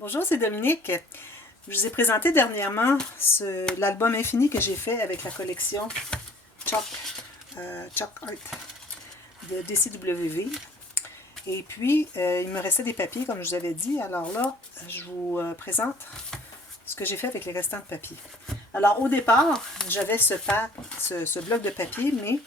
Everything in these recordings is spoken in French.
Bonjour, c'est Dominique. Je vous ai présenté dernièrement l'album infini que j'ai fait avec la collection Chalk Art de DCWV. Et puis, il me restait des papiers, comme je vous avais dit. Alors là, je vous présente ce que j'ai fait avec les restants de papier. Alors, au départ, j'avais ce bloc de papier, mais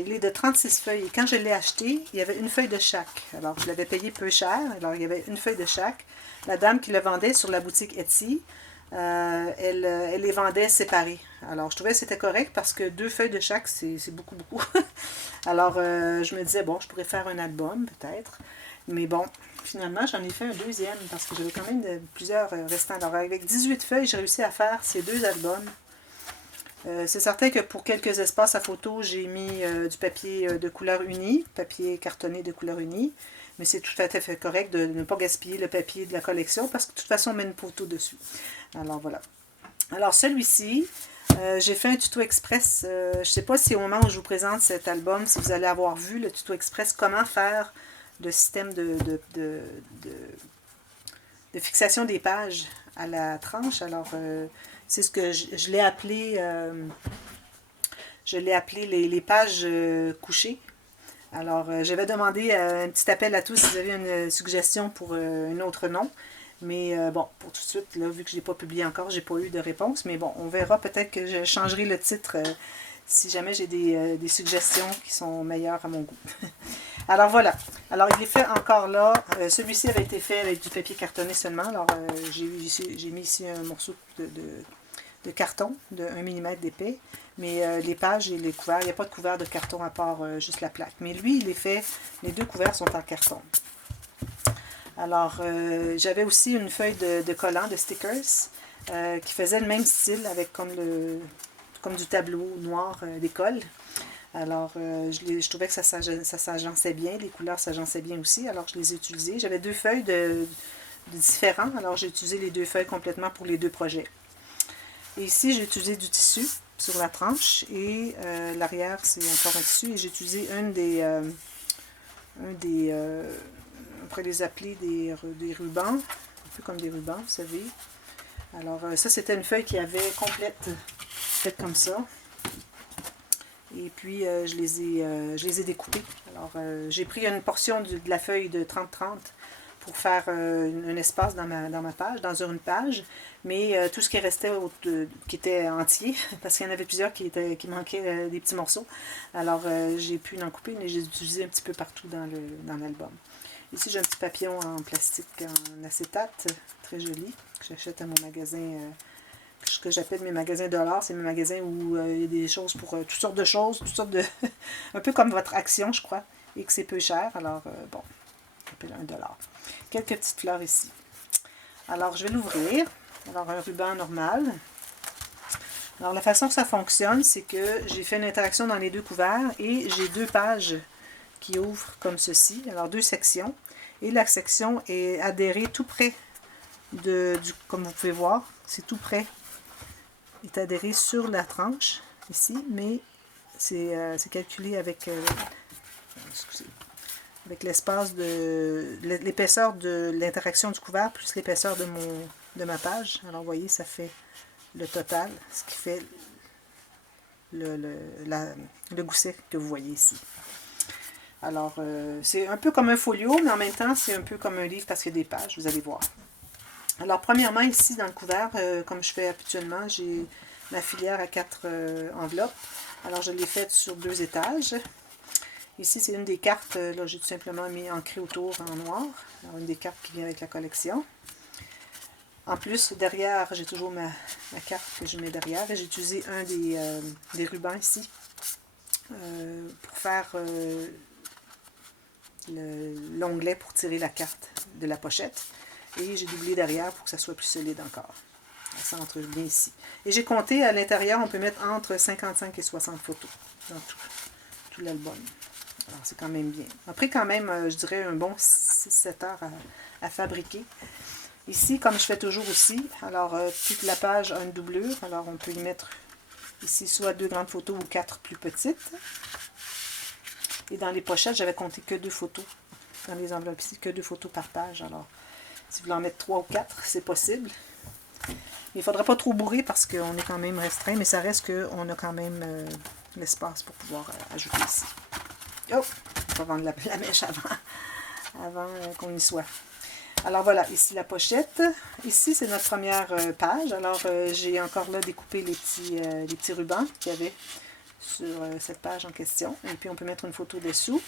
il est de 36 feuilles. Et quand je l'ai acheté, il y avait une feuille de chaque. Alors, je l'avais payé peu cher. Alors, il y avait une feuille de chaque. La dame qui le vendait sur la boutique Etsy, elle les vendait séparées. Alors, je trouvais que c'était correct parce que 2 feuilles de chaque, c'est beaucoup, beaucoup. Alors, je me disais, bon, je pourrais faire un album, peut-être. Mais bon, finalement, j'en ai fait un deuxième parce que j'avais quand même plusieurs restants. Alors, avec 18 feuilles, j'ai réussi à faire ces 2 albums. C'est certain que pour quelques espaces à photo, j'ai mis du papier de couleur unie, papier cartonné de couleur unie. Mais c'est tout à fait correct de ne pas gaspiller le papier de la collection parce que de toute façon, on met une photo dessus. Alors voilà. Alors celui-ci, j'ai fait un tuto express. Je ne sais pas si au moment où je vous présente cet album, si vous allez avoir vu le tuto express, comment faire le système de fixation des pages à la tranche. Alors, c'est ce que je l'ai appelé, les pages couchées. Alors, j'avais demandé un petit appel à tous si vous avez une suggestion pour un autre nom. Mais bon, pour tout de suite, là, vu que je n'ai pas publié encore, j'ai pas eu de réponse. Mais bon, on verra peut-être que je changerai le titre si jamais j'ai des suggestions qui sont meilleures à mon goût. Alors voilà. Alors il est fait encore là. Celui-ci avait été fait avec du papier cartonné seulement. Alors j'ai mis ici un morceau de carton de 1 mm d'épais. Mais les pages et les couverts, il n'y a pas de couvert de carton à part juste la plaque. Mais lui, il est fait, les 2 couverts sont en carton. Alors, j'avais aussi une feuille de collant, de stickers, qui faisait le même style avec comme du tableau noir d'école. Alors, je trouvais que ça s'agençait bien, les couleurs s'agençaient bien aussi, alors je les ai utilisées. J'avais 2 feuilles de différents, alors j'ai utilisé les 2 feuilles complètement pour les 2 projets. Et ici, j'ai utilisé du tissu sur la tranche et l'arrière, c'est encore un tissu. Et j'ai utilisé on pourrait les appeler des rubans, un peu comme des rubans, vous savez. Alors, ça, c'était une feuille qui avait complète, faite comme ça. Et puis, je les ai découpés. Alors, j'ai pris une portion de la feuille de 30-30 pour faire un espace dans ma page, dans une page. Mais tout ce qui restait, qui était entier, parce qu'il y en avait plusieurs qui manquaient des petits morceaux. Alors, j'ai pu en couper, mais j'ai utilisé un petit peu partout dans l'album. Ici, j'ai un petit papillon en plastique, en acétate, très joli, que j'achète à mon magasin, ce que j'appelle mes magasins dollars. C'est mes magasins où il y a des choses pour toutes sortes de choses, toutes sortes de... un peu comme votre Action, je crois, et que c'est peu cher. Alors, bon, j'appelle $1. Quelques petites fleurs ici. Alors, je vais l'ouvrir. Alors, un ruban normal. Alors, la façon que ça fonctionne, c'est que j'ai fait une interaction dans les 2 couverts et j'ai 2 pages qui ouvrent comme ceci. Alors, 2 sections. Et la section est adhérée tout près comme vous pouvez voir, c'est tout près. Il est adhéré sur la tranche, ici, mais c'est calculé avec l'espace l'épaisseur de l'interaction du couvert plus l'épaisseur de ma page. Alors, vous voyez, ça fait le total, ce qui fait le gousset que vous voyez ici. Alors, c'est un peu comme un folio, mais en même temps, c'est un peu comme un livre parce qu'il y a des pages, vous allez voir. Alors, premièrement, ici, dans le couvert, comme je fais habituellement, j'ai ma filière à 4 enveloppes. Alors, je l'ai faite sur 2 étages. Ici, c'est une des cartes. Là, j'ai tout simplement mis ancré autour en noir. Alors, une des cartes qui vient avec la collection. En plus, derrière, j'ai toujours ma carte que je mets derrière. Et j'ai utilisé un des rubans ici pour faire l'onglet pour tirer la carte de la pochette. Et j'ai doublé derrière pour que ça soit plus solide encore. Ça entre bien ici. Et j'ai compté à l'intérieur, on peut mettre entre 55 et 60 photos dans tout l'album. Alors c'est quand même bien. Après quand même, je dirais un bon 6-7 heures à fabriquer. Ici, comme je fais toujours aussi, alors toute la page a une doublure. Alors on peut y mettre ici soit 2 grandes photos ou 4 plus petites. Et dans les pochettes, j'avais compté que 2 photos. Dans les enveloppes ici, que 2 photos par page. Alors, Si vous voulez en mettre 3 ou 4, c'est possible. Il ne faudra pas trop bourrer parce qu'on est quand même restreint, mais ça reste qu'on a quand même l'espace pour pouvoir ajouter ici. Oh! On va vendre la mèche avant qu'on y soit. Alors voilà, ici la pochette. Ici, c'est notre première page. Alors, j'ai encore là découpé les petits rubans qu'il y avait sur cette page en question. Et puis, on peut mettre une photo dessous.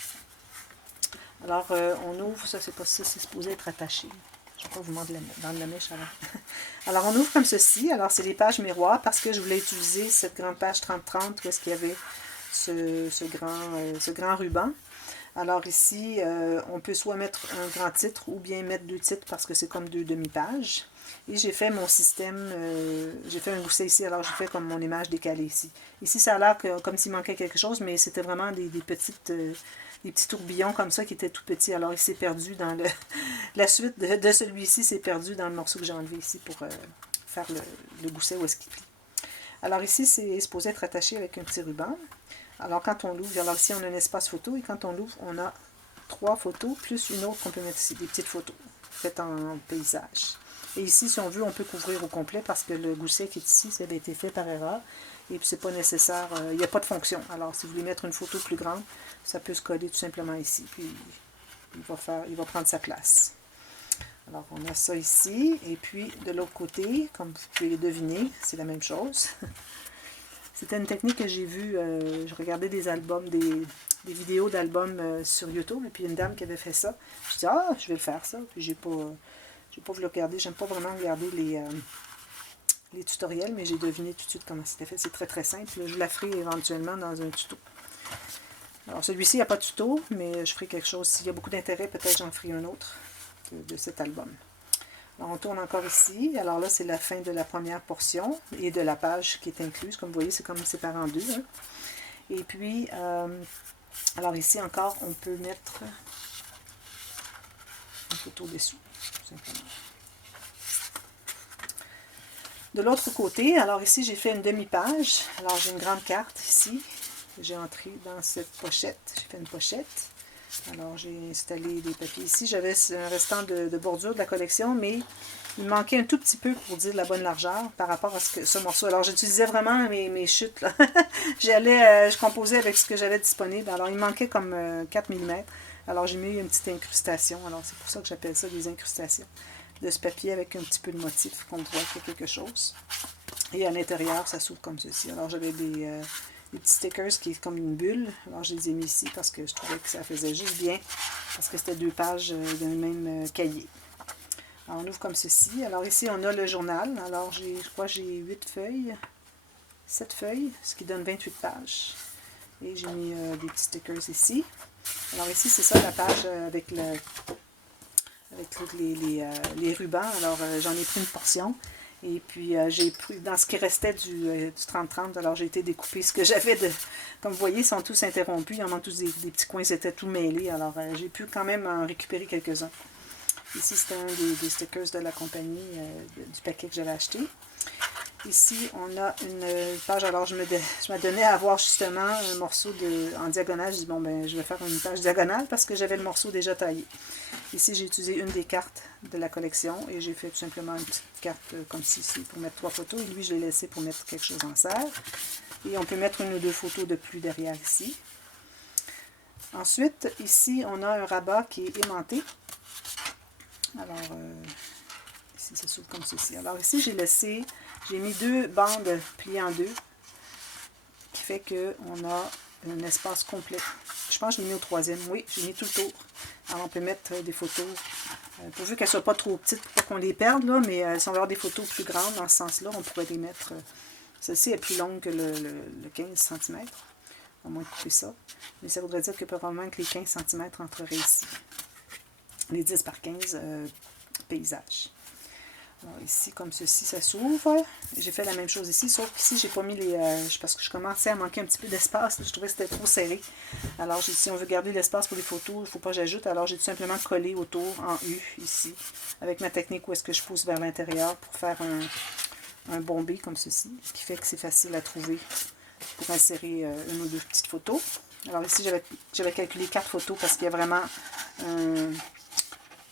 Alors, on ouvre, ça c'est pas ça, c'est supposé être attaché. Je ne vais pas vous montrer dans la mèche avant. Alors, on ouvre comme ceci. Alors, c'est les pages miroirs parce que je voulais utiliser cette grande page 30-30 où est-ce qu'il y avait ce grand ruban. Alors ici, on peut soit mettre un grand titre ou bien mettre 2 titres parce que c'est comme 2 demi-pages. Et j'ai fait mon système, j'ai fait un gousset ici, alors j'ai fait comme mon image décalée ici. Ici, ça a l'air comme s'il manquait quelque chose, mais c'était vraiment des petits tourbillons comme ça qui étaient tout petits. Alors il s'est perdu dans la suite de celui-ci, s'est perdu dans le morceau que j'ai enlevé ici pour faire le gousset où est-ce qu'il plie. Alors ici, c'est supposé être attaché avec un petit ruban. Alors, quand on l'ouvre, alors ici, on a un espace photo, et quand on l'ouvre, on a 3 photos, plus une autre qu'on peut mettre ici, des petites photos, faites en paysage. Et ici, si on veut, on peut couvrir au complet, parce que le gousset qui est ici, ça avait été fait par erreur, et puis c'est pas nécessaire, il n'y a pas de fonction. Alors, si vous voulez mettre une photo plus grande, ça peut se coller tout simplement ici, puis il va prendre sa place. Alors, on a ça ici, et puis de l'autre côté, comme vous pouvez deviner, c'est la même chose. C'était une technique que j'ai vue, je regardais des albums, des vidéos d'albums sur YouTube, et puis une dame qui avait fait ça. Je dis, ah, je vais le faire ça, puis j'ai pas voulu regarder, j'aime pas vraiment regarder les tutoriels, mais j'ai deviné tout de suite comment c'était fait. C'est très très simple, je la ferai éventuellement dans un tuto. Alors celui-ci, il n'y a pas de tuto, mais je ferai quelque chose. S'il y a beaucoup d'intérêt, peut-être j'en ferai un autre de cet album. Alors, on tourne encore ici. Alors là, c'est la fin de la première portion et de la page qui est incluse. Comme vous voyez, c'est comme séparé en deux. Hein. Et puis, alors ici encore, on peut mettre une photo dessous, tout simplement. De l'autre côté, alors ici, j'ai fait une demi-page. Alors, j'ai une grande carte ici. J'ai entré dans cette pochette. J'ai fait une pochette. Alors, j'ai installé des papiers ici. J'avais un restant de bordure de la collection, mais il me manquait un tout petit peu, pour dire de la bonne largeur, par rapport à ce morceau. Alors, j'utilisais vraiment mes chutes. Là. Je composais avec ce que j'avais disponible. Alors, il me manquait comme 4 mm. Alors, j'ai mis une petite incrustation. Alors, c'est pour ça que j'appelle ça des incrustations. De ce papier avec un petit peu de motif, qu'on voit qu'il y a quelque chose. Et à l'intérieur, ça s'ouvre comme ceci. Alors, j'avais des petits stickers qui est comme une bulle. Alors, je les ai mis ici parce que je trouvais que ça faisait juste bien. Parce que c'était 2 pages d'un même cahier. Alors, on ouvre comme ceci. Alors, ici, on a le journal. Alors, je crois que j'ai 8 feuilles. 7 feuilles, ce qui donne 28 pages. Et j'ai mis des petits stickers ici. Alors, ici, c'est ça, la page avec tous les rubans. Alors, j'en ai pris une portion. Et puis, j'ai pris, dans ce qui restait du 30-30, alors j'ai été découper ce que j'avais de... Comme vous voyez, ils sont tous interrompus. Il y en a tous des petits coins, c'était tout mêlé. Alors, j'ai pu quand même en récupérer quelques-uns. Ici, c'était un des stickers de la compagnie, du paquet que j'avais acheté. Ici, on a une page. Alors, je m'adonnais à avoir justement un morceau en diagonale. Je dis, bon, ben, je vais faire une page diagonale parce que j'avais le morceau déjà taillé. Ici, j'ai utilisé une des cartes de la collection et j'ai fait tout simplement une petite carte comme ceci pour mettre 3 photos. Et lui, je l'ai laissé pour mettre quelque chose en serre. Et on peut mettre 1 ou 2 photos de plus derrière ici. Ensuite, ici, on a un rabat qui est aimanté. Alors, ici, ça s'ouvre comme ceci. Alors ici, j'ai mis 2 bandes pliées en 2, qui fait qu'on a un espace complet. Je pense que je l'ai mis au 3e. Oui, j'ai mis tout le tour. Alors, on peut mettre des photos, pourvu qu'elles ne soient pas trop petites, pour pas qu'on les perde, là, mais si on veut avoir des photos plus grandes, dans ce sens-là, on pourrait les mettre. Celle-ci est plus longue que le 15 cm. On va moins couper ça. Mais ça voudrait dire que probablement que les 15 cm entreraient ici. Les 10 par 15 paysages. Alors ici, comme ceci, ça s'ouvre. J'ai fait la même chose ici, sauf qu'ici, j'ai pas mis les... parce que je commençais à manquer un petit peu d'espace. Je trouvais que c'était trop serré. Alors, si on veut garder l'espace pour les photos, il ne faut pas que j'ajoute. Alors, j'ai tout simplement collé autour en U, ici, avec ma technique où est-ce que je pousse vers l'intérieur pour faire un bombé comme ceci, ce qui fait que c'est facile à trouver pour insérer 1 ou 2 petites photos. Alors ici, j'avais calculé 4 photos parce qu'il y a vraiment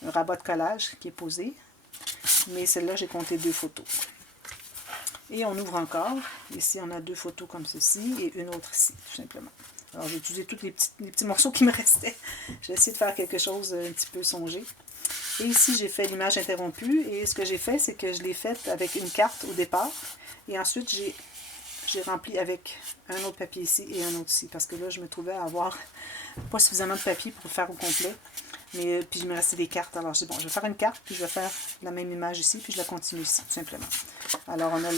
un rabat de collage qui est posé. Mais celle-là, j'ai compté 2 photos. Et on ouvre encore. Ici, on a 2 photos comme ceci et une autre ici, tout simplement. Alors, j'ai utilisé tous les petits morceaux qui me restaient. J'ai essayé de faire quelque chose un petit peu songé. Et ici, j'ai fait l'image interrompue. Et ce que j'ai fait, c'est que je l'ai faite avec une carte au départ. Et ensuite, j'ai rempli avec un autre papier ici et un autre ici. Parce que là, je me trouvais à avoir pas suffisamment de papier pour le faire au complet. Mais puis, il me restait des cartes. Alors, je dis, bon, je vais faire une carte, puis je vais faire la même image ici, puis je la continue ici, tout simplement. Alors, on a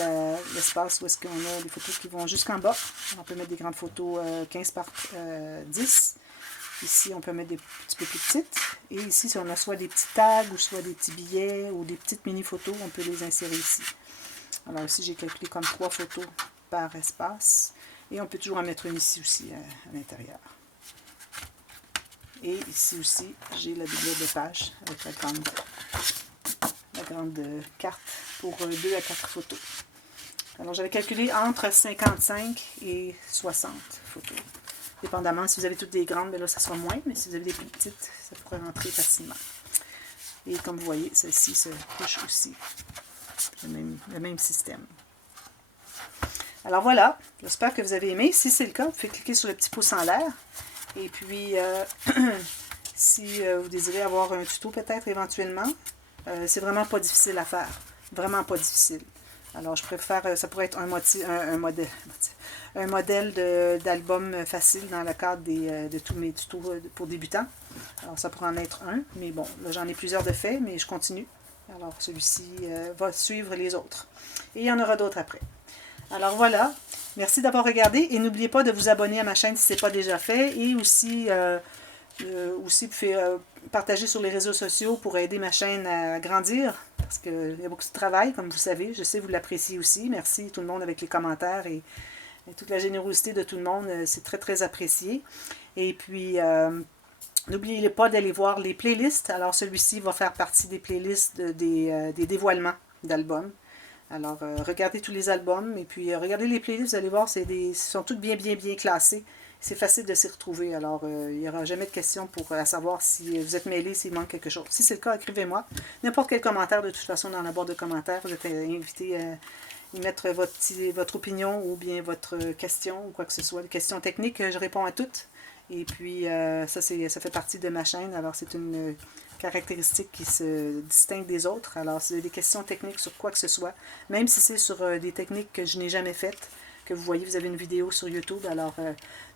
l'espace où est-ce qu'on a des photos qui vont jusqu'en bas. On peut mettre des grandes photos 15 par 10. Ici, on peut mettre des petits peu plus petites. Et ici, si on a soit des petits tags, ou soit des petits billets, ou des petites mini-photos, on peut les insérer ici. Alors ici, j'ai calculé comme 3 photos par espace. Et on peut toujours en mettre une ici aussi, à l'intérieur. Et ici aussi, j'ai la doublure de page avec la grande carte pour 2 à 4 photos. Alors, j'avais calculé entre 55 et 60 photos. Dépendamment, si vous avez toutes des grandes, mais là, ça sera moins. Mais si vous avez des plus petites, ça pourrait rentrer facilement. Et comme vous voyez, celle-ci se couche aussi. Le même système. Alors voilà, j'espère que vous avez aimé. Si c'est le cas, vous pouvez cliquer sur le petit pouce en l'air. Et puis, si vous désirez avoir un tuto peut-être éventuellement, c'est vraiment pas difficile à faire. Vraiment pas difficile. Alors, je préfère, ça pourrait être un modèle d'album facile dans le cadre de tous mes tutos pour débutants. Alors, ça pourrait en être un, mais bon, là, j'en ai plusieurs de faits, mais je continue. Alors, celui-ci va suivre les autres. Et il y en aura d'autres après. Alors, voilà. Merci d'avoir regardé et n'oubliez pas de vous abonner à ma chaîne si ce n'est pas déjà fait. Et aussi, vous pouvez partager sur les réseaux sociaux pour aider ma chaîne à grandir. Parce qu'il y a beaucoup de travail, comme vous savez. Je sais que vous l'appréciez aussi. Merci tout le monde avec les commentaires et toute la générosité de tout le monde. C'est très, très apprécié. Et puis, n'oubliez pas d'aller voir les playlists. Alors, celui-ci va faire partie des playlists des dévoilements d'albums. Alors, regardez tous les albums et puis regardez les playlists, vous allez voir, sont toutes bien classées. C'est facile de s'y retrouver. Alors, il n'y aura jamais de question pour savoir si vous êtes mêlé, s'il manque quelque chose. Si c'est le cas, écrivez-moi. N'importe quel commentaire, de toute façon, dans la barre de commentaires, vous êtes invité à y mettre votre opinion ou bien votre question ou quoi que ce soit. Les questions techniques, je réponds à toutes. Et puis, ça fait partie de ma chaîne. Alors, c'est une caractéristique qui se distingue des autres. Alors, c'est des questions techniques sur quoi que ce soit. Même si c'est sur des techniques que je n'ai jamais faites, que vous voyez, vous avez une vidéo sur YouTube. Alors,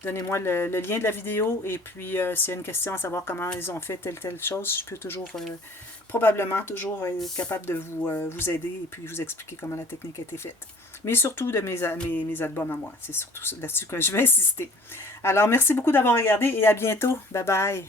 donnez-moi le lien de la vidéo. Et puis, s'il y a une question à savoir comment ils ont fait telle chose, je peux toujours, probablement, toujours être capable de vous aider et puis vous expliquer comment la technique a été faite. Mais surtout de mes albums à moi. C'est surtout là-dessus que je vais insister. Alors, merci beaucoup d'avoir regardé et à bientôt. Bye bye.